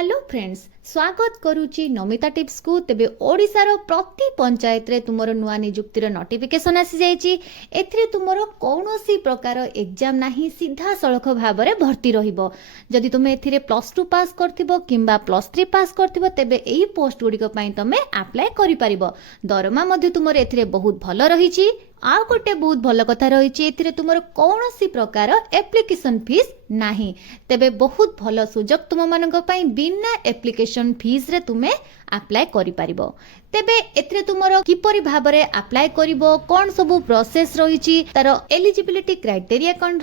Hello friends, स्वागत करुच्ची Namita tips को। तेबे ओडिशार प्रति पंचायत रे तुमरो नुआ नियुक्तिर नोटिफिकेशन आसी जाइची। एथिरे तुमरो कौनसी प्रकार एग्जाम नाही, सीधा सड़क भाव में भर्ती रहिबो। जदि तुमे एथिरे +2 पास करथिबो किंबा +3 पास करथिबो तेबे एही पोस्ट गुडिक पई तमे अप्लाई करि परिबो। दरमा मध्ये तुमरो एथिरे बहुत भलो रहिची। आउ गोटे बहुत भल कथा रही एथिरे तुमर कौनसी प्रकार एप्लिकेशन फीस नाही। तेबे बहुत भल सुजोग तुम मानक पई बिना एप्लिकेशन फीस रे तुमे अप्लाई करि परिबो। तेबे एथिरे तुमर किपरि भाबरे अप्लाई करिवो, कोन सब प्रोसेस रहिची, तार एलिजिबिलिटी क्राइटेरिया कोन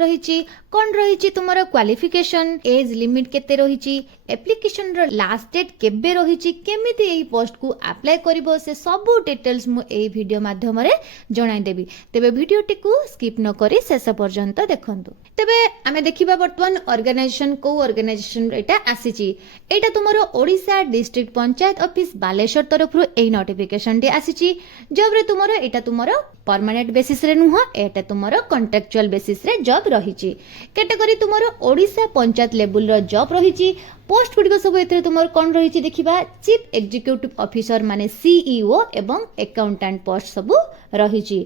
रहिची तुमर क्वालिफिकेशन, एज लिमिट केते रहिची, एप्लिकेशन रो लास्ट डेट केबे रहिची, केमिति एही पोस्ट को अप्लाई करिवो, से सब डिटेल्स मु एही वीडियो माध्यम रे जणाई देबी। तेबे वीडियो टिकु स्किप न करी शेष पर्यंत देखंतु। तेबे आमे देखिबा वर्तमान ऑर्गेनाइजेशन को ऑर्गेनाइजेशन एटा आसीची। एटा तुमरो ओडिशा डिस्ट्रिक्ट पंचायत ऑफिस बालेश्वर तरफरु एही नोटिफिकेशन डी आसीची। जब रे तुमरो एटा तुमरो परमानेंट बेसिस रे नुह, एटा तुमरो कॉन्ट्रैक्चुअल बेसिस रे जॉब रहिची। कैटेगरी तुमरो ओडिशा पंचायत लेवल रो जॉब रहिची। पोस्ट गुडिक सब एथिरे तुमरो कोन रहिची देखिबा, चीफ एग्जीक्यूटिव ऑफिसर माने सीईओ एवं अकाउंटेंट पोस्ट सब रहिची।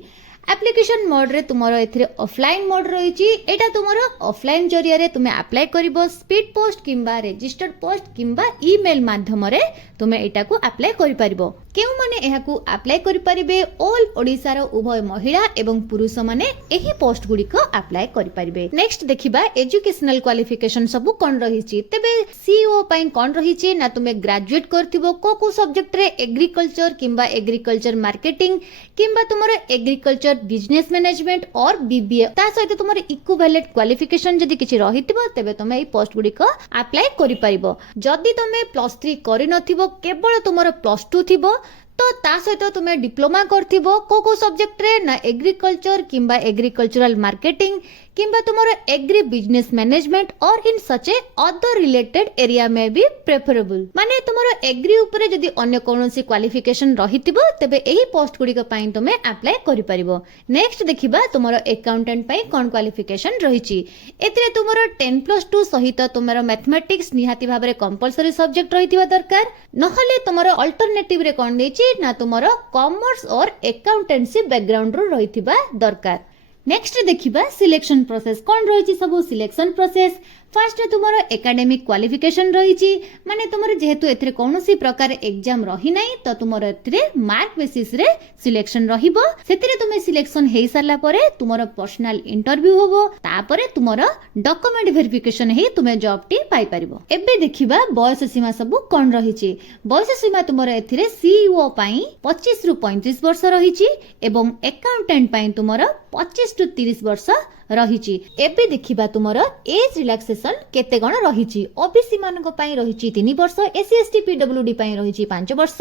एप्लिकेशन मोड रे तुमरो एथिरे ऑफलाइन मोड रहिची। एटा तुमरो ऑफलाइन जरिया रे तुमे अप्लाई करिवो। स्पीड पोस्ट किंबा रजिस्टर्ड पोस्ट किंबा ईमेल माध्यम रे तुमे एटा को अप्लाई करि परिबो। केउ माने एहा को अप्लाई करि परिबे, ऑल ओडिसा रो उभय महिला एवं पुरुष माने एही पोस्ट गुडी को अप्लाई करि परिबे। नेक्स्ट देखिबा एजुकेशनल क्वालिफिकेशन सब कोन रहिची। तेबे सीईओ पई कोन रहिची ना, तुमे ग्रेजुएट करथिबो को सब्जेक्ट रे, एग्रीकल्चर किंबा एग्रीकल्चर मार्केटिंग किंबा तुमरो एग्रीकल्चर बिजनेस मैनेजमेंट और बीबीए, ता सहित तुमरो इक्विवेलेंट क्वालिफिकेशन जदि किछि रहितिबो तेबे तुमे एही पोस्ट गुडी को अप्लाई करि परिबो। जदि तुमे +3 करि नथिबो, केवल तुमरो +2 थिबो तो ता सहित तुमे डिप्लोमा करथिबो को सब्जेक्ट रे ना, एग्रीकल्चर किंबा एग्रीकल्चरल मार्केटिंग किंबा तुमरो एग्री बिजनेस मैनेजमेंट और इन सच ए अदर रिलेटेड एरिया में भी प्रेफरेबल। माने तुमरो एग्री ऊपर जदि अन्य कोनोसी क्वालिफिकेशन रहितिबो तेबे एही पोस्ट गुडी को पई तुमे अप्लाई करि परिबो। नेक्स्ट देखिबा तुमरो अकाउंटेंट पई कोन क्वालिफिकेशन रहिची। एथिरे तुमरो 10+2 सहित तुमरो मैथमेटिक्स निहाती भाबरे कंपलसरी सब्जेक्ट रहितिबा दरकार। नहले तुमरो अल्टरनेटिव रे कोन देछि ना, तुमरो कॉमर्स और अकाउंटेंसी बैकग्राउंड रो रहितिबा दरकार। नेक्स्ट देखिबा सिलेक्शन प्रोसेस कोन रहिची। सब सिलेक्शन प्रोसेस फर्स्ट तुमरो एकेडमिक क्वालिफिकेशन रहिची। माने तुमरो जेहेतु एथिरे कोनोसी प्रकार एग्जाम रही नै तो तुमरो एथिरे मार्क बेसिस रे सिलेक्शन रहिबो। सेतिरे तुमे सिलेक्शन हेई सारला परे तुमरो पर्सनल इंटरव्यू होबो, तापरे तुमरो डॉक्यूमेंट वेरिफिकेशन हेई तुमे जॉब टी पाई परिबो। एबे देखिबा बयस सीमा सब कोन रहिची। बयस सीमा तुमरो एथिरे सीईओ पई 25 रु 35 वर्ष रहिची एवं अकाउंटेंट पई तुमरो 25 रु 30 वर्ष रहिची। एबे देखिबा तुमरो एज रिलैक्सेशन केते गण रहिची। ओबीसी मानक पई रहिची 3 वर्ष, एससी एसटी पीडब्ल्यूडी पई रहिची 5 वर्ष,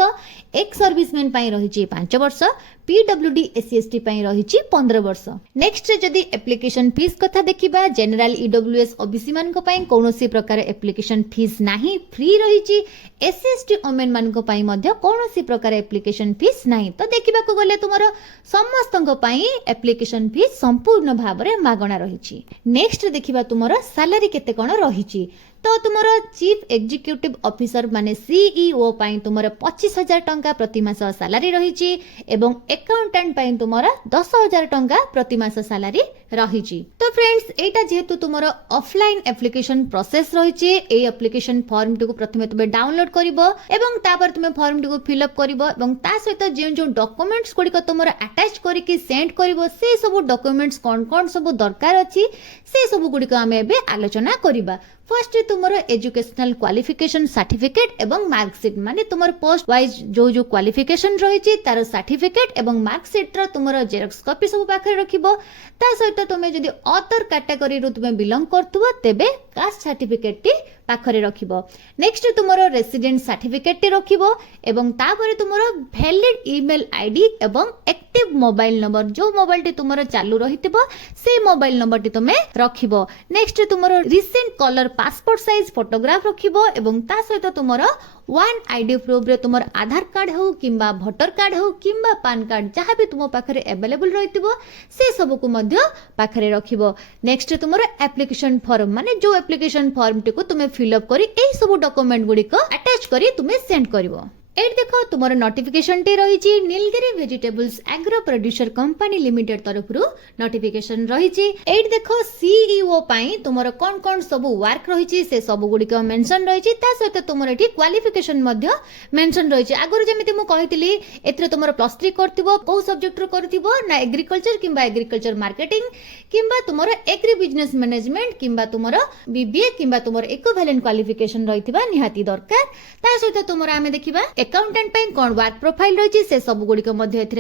एक्स सर्विसमैन पई रहिची 5 वर्ष, पीडब्ल्यूडी एससी एसटी पई रहिची 15 वर्ष। नेक्स्ट जदी एप्लिकेशन फीस कथा देखिबा, जनरल ईडब्ल्यूएस ओबीसी मानक पई कोनोसी प्रकार एप्लिकेशन फीस नाही, फ्री रहिची। एससी एसटी ओमेन मानक पई मध्ये कोनोसी प्रकार एप्लिकेशन फीस नाही। तो देखिबा को गले तुमरो समस्तक पई एप्लिकेशन फीस संपूर्ण भाबरे मागणा रहिची। नेक्स्ट देखिबा तुमरो सैलरी केते कोन रहिची। तो तुमरो चीफ एग्जीक्यूटिव ऑफिसर माने सीईओ पई तुमरो 25,000 टंका प्रति मास सैलरी रहिची एवं अकाउंटेंट पई तुमरो 10,000 टंका प्रति मास सैलरी रहिची। तो फ्रेंड्स एटा जेहेतु तुमरो ऑफलाइन एप्लिकेशन प्रोसेस रहिची, ए एप्लिकेशन फॉर्म टिको प्रथमे तुमे डाउनलोड करिवो एवं तापर तुमे फॉर्म टिको फिल अप करिवो एवं ता सहित जे डॉक्यूमेंट्स गुडी को तुमरो अटैच करिकि सेंड करिवो, से सब डॉक्यूमेंट्स कोन सब दरकार अछि से सब गुडी को हमें एबे आलोचना करिबा। फर्स्ट तुमरो एजुकेशनल क्वालिफिकेशन सर्टिफिकेट एवं मार्कशीट, माने तुमर पोस्ट वाइज जो क्वालिफिकेशन रहिची तार सर्टिफिकेट एवं मार्कशीट रो तुमरो जेरॉक्स कॉपी सब पाखरे रखिबो। ता सहित तुमे जदी अदर कैटेगरी रो तुमे बिलोंग करथुबो तेबे कास्ट सर्टिफिकेट टी पाखरे रखिबो। नेक्स्ट तुमरो रेसिडेंट सर्टिफिकेट टी रखिबो एवं तापरे तुमरो वैलिड ईमेल आईडी एवं एक्टिव मोबाइल नंबर, जो मोबाइल टी तुमरो चालू रहितिबो से मोबाइल नंबर टी तुमे रखिबो। नेक्स्ट तुमरो recent colour passport size photograph रखिबो एवं ता सहित तुमरो वन आईडी प्रूफ रे तुमर आधार कार्ड हो किंबा भोटर कार्ड हो किंबा पान कार्ड जहाँ भी तुम पाखरे अवेलेबल रहिथिबो से सब को मध्य पाखरे रखिबो। नेक्स्ट तुमर एप्लिकेशन फॉर्म माने जो एप्लिकेशन फॉर्म टी को तुमे फिल अप करी एई सब डॉक्यूमेंट गुडी को अटैच करी तुमे सेंड करिवो। एट देखो तुमर नोटिफिकेशन टी रही Nilgiri vegetables agro producer company limited तरफ नोटिफिकेशन रही। एट देखो सीईओ पाई तुमर कौन कौन सब वर्क रही से सब गुड़िक मेंशन रही सहित तुमर एठी क्वालिफिकेशन मध्य मेंशन रही। आगुरी जेमिति मु कहितली एथरे तुमर +3 करथिबो को सब्जेक्ट रो करथिबो ना एग्रीकल्चर किंबा एग्रीकल्चर मार्केटिंग किंबा तुमर एग्री बिजनेस मैनेजमेंट किंबा तुमर बीबीए किंबा तुमर इक्विवेलेंट क्वालिफिकेशन रहिथिबा निहाती दरकार। ता सहित तुमर आमे देखिबा अकाउंटेंट पे कौन वर्क प्रोफाइल रही से सब गुड़िक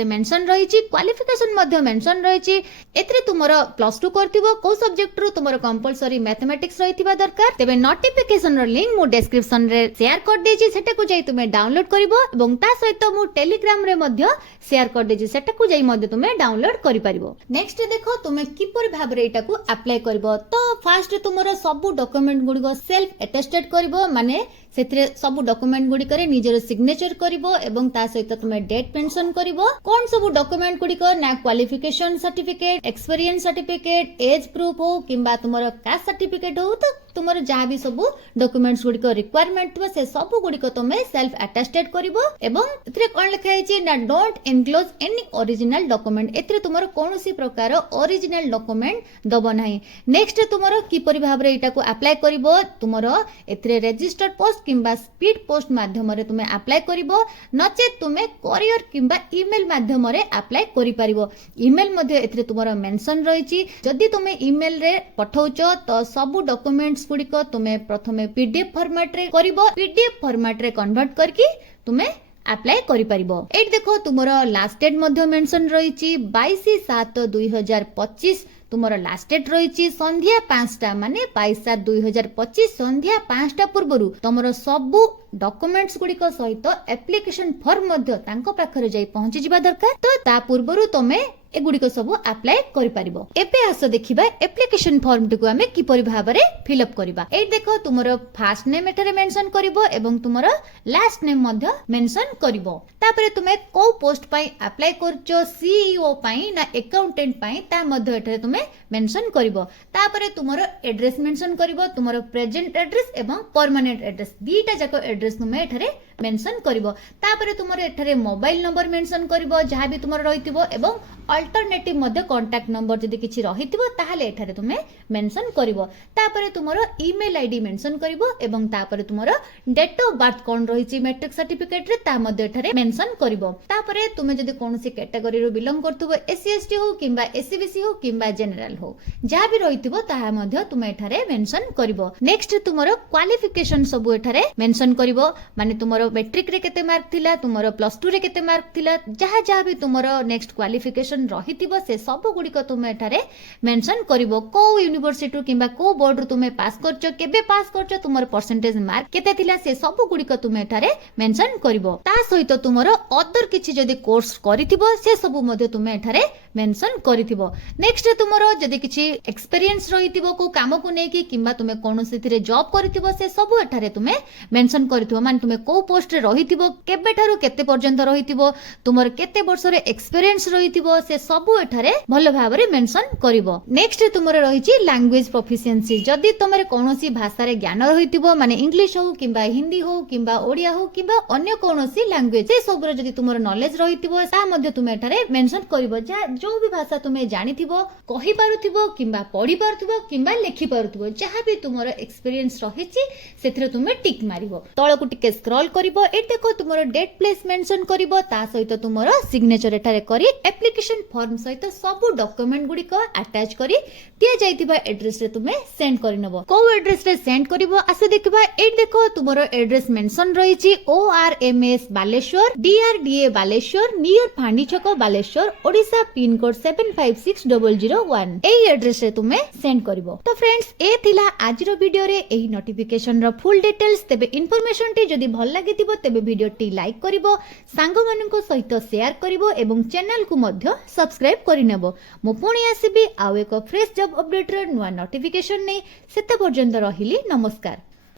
मेंशन रही क्वालिफिकेशन मेंशन रही। एथरे तुमर +2 करथिबो को सब्जेक्ट रो तुमर कंपलसरी मैथमेटिक्स रहिथिबा दरकार। तेबे नोटिफिकेशन रो लिंक मु डिस्क्रिप्शन रे शेयर कर देछि सेटा को जाई तुमे डाउनलोड करिवो एवं ता सहित मु टेलीग्राम रे मध्य शेयर कर देछि सेटा को जाई मध्य तुमे डाउनलोड करि परिबो। नेक्स्ट देखो तुमे किपर भाबरे एटा को अप्लाई करबो। तो फर्स्ट तुमर सब डॉक्यूमेंट गुडी सेल्फ अटेस्टेड करबो माने सेथरे सब डॉक्यूमेंट गुडी करे निजर सिग्नेचर करिवो एवं ता सहित तुमे डेट मेंशन करिवो। कोन सब डॉक्यूमेंट गुडी को ना qualification certificate experience certificate age proof हो किंबा तुमर कास्ट सर्टिफिकेट हो तो तुमर जहाँ भी सब डॉक्यूमेंट्स गुडी को रिक्वायरमेंट थबो से सब गुडी को तुमे सेल्फ अटेस्टेड करिवो एवं एथरे कोन लिखा है ना don't enclose any original document एथरे तुमर कोनोसी प्रकार ओरिजिनल डॉक्यूमेंट दबो नाही। नेक्स्ट तुमर किपरि भाबरे एटा को अप्लाई करिवो तुमर एथरे रजिस्टर्ड पोस्ट किंबा स्पीड पोस्ट माध्यम रे तुमे अप्लाई करिवो नचे तुमे कोरियर किंबा ईमेल माध्यम रे अप्लाई करि परिवो। ईमेल मध्ये एथरे तुमर मेंशन रहिछि जदि तुमे ईमेल रे पठाउचो तो सब डॉक्यूमेंट्स गुडिक तुमे प्रथमे पीडीएफ फॉर्मेट रे करिवो पीडीएफ फॉर्मेट रे कन्वर्ट करके तुमे अप्लाई करि परिबो। एट देखो तुमरो लास्ट डेट मध्ये मेंशन रहिछि 22/7/2025 तुमरो लास्ट डेट रही संध्या 5टा माने 22/7/2025 संध्या 5टा पूर्वरु तुमरो सब डॉक्यूमेंट्स गुडिक सहित एप्लिकेशन फॉर्म मध्ये तांको पाखरे जाई पहुंची जिबा दरकार। तो ता पूर्वरु तमे एगुडिक सब अप्लाई करि परिबो। एबे आसो देखिबा एप्लिकेशन फॉर्म टिको हमें किपरि भाबरे फिल अप करबा। ए देखो तुमरो फर्स्ट नेम एठारे मेंशन करिवो एवं तुमरो लास्ट नेम मध्ये मेंशन करिवो। तापरे तुमे को पोस्ट पई अप्लाई करचो सीईओ पई ना अकाउंटेंट पई ता मध्ये एठारे तुमे मेंशन करिवो। तापरे तुमरो एड्रेस मेंशन करिवो तुमरो प्रेजेंट एड्रेस एवं परमानेंट एड्रेस दीटा जाको एड्रेस तुमे एठारे मेंशन करिवो। तापरे तुमरो एठारे मोबाइल नंबर मेंशन करिवो जहाँ भी तुमरो रहितिबो एवं अल्टरनेटिव मध्ये कांटेक्ट नंबर जदि किछि रहितिबो ताहाले एठारे तुमे मेंशन करिवो। तापरे तुमरो ईमेल आईडी मेंशन करिवो एवं तापरे तुमरो डेट ऑफ बर्थ कोन रहिछि मैट्रिक सर्टिफिकेट रे ता मध्ये एठारे मेंशन करिवो। तापरे तुमे जदि कोनोसी कैटेगरी रो बिलोंग करथुबो एससी एसटी हो किंबा एससीबीसी हो किंबा जनरल हो जहाँ भी रहितिबो ताहा मध्ये तुमे एठारे मेंशन करिवो। नेक्स्ट तुमरो क्वालिफिकेशन सब एठारे मेंशन करिवो माने तुमरो मैट्रिक रे केते मार्क थिला तुमरो +2 रे केते मार्क थिला जहाँ जहाँ भी तुमरो नेक्स्ट क्वालिफिकेशन रहितिबो से सब गुडी को तुमे एठारे मेंशन करिवो। को यूनिवर्सिटी किंबा को बोर्ड रो तुमे पास करचो केबे पास करचो तुमरो परसेंटेज मार्क केते थिला से सब गुडी को तुमे एठारे मेंशन करिवो। ता सहित तुमरो अदर किछि जदि कोर्स करिथिबो से सब मध्ये तुमे एठारे मेंशन करिथिबो। नेक्स्ट तुमरो जदि किछि एक्सपीरियंस रहिथिबो को काम को नेकी किंबा तुमे कोनोसी थिरे जॉब करिथिबो से सब एठारे तुमे मेंशन करिथिबो माने तुमे को पोस्ट रे रहिथिबो केबे ठारू केते पर्यंत रहिथिबो तुमरो केते वर्ष रे एक्सपीरियंस रहिथिबो से सब एठारे भलो भाबरे मेंशन करिवो। नेक्स्ट तुमरो रहिछि लैंग्वेज प्रोफिशिएंसी जदि तुमरे कोनोसी भाषा रे ज्ञान रहिथिबो माने इंग्लिश हो किंबा हिंदी हो किंबा ओडिया हो किंबा अन्य कोनोसी लैंग्वेज से सब रे जदि तुमरो नॉलेज रहिथिबो ता मध्ये तुमे एठारे मेंशन करिवो। जो भी भाषा तुमे जानिथिबो कहि पारुथिबो किंबा पढि पारुथिबो किंबा लिखि पारुथिबो जहाँ भी तुमरो एक्सपीरियंस रहिछि सेथिरे तुमे टिक मारिवो। तळकु टिके स्क्रॉल करिवो ए देखो तुमरो डेट प्लेस मेंशन करिवो ता सहित तुमरो सिग्नेचर एठारे करी एप्लिकेशन फॉर्म सहित सब डॉक्यूमेंट गुडी को अटैच करी दिया जाइतिबा एड्रेस रे तुमे सेंड करिनबो। को एड्रेस रे सेंड करिवो आसे देखबा ए देखो तुमरो एड्रेस मेंशन रहिछि ORMS Baleshwar DRDA Baleshwar near Phandi Chhak Baleshwar Odisha pin code 756001 एई एड्रेस रे तुमे सेंड करिवो। तो फ्रेंड्स ए थिला आजिरो वीडियो रे एई नोटिफिकेशन रो फुल डिटेल्स तेबे इन्फॉर्मेशन टी जदी भल लागितिबो तेबे वीडियो टी लाइक करिवो सांगो मानको सहित शेयर करिवो एवं चैनल को मध्य सब्सक्राइब करिनेबो। मु पुणी आसीबी आउ एक फ्रेश जॉब अपडेट रो नुवा नोटिफिकेशन नै सेते पर्यंत रहिली नमस्कार।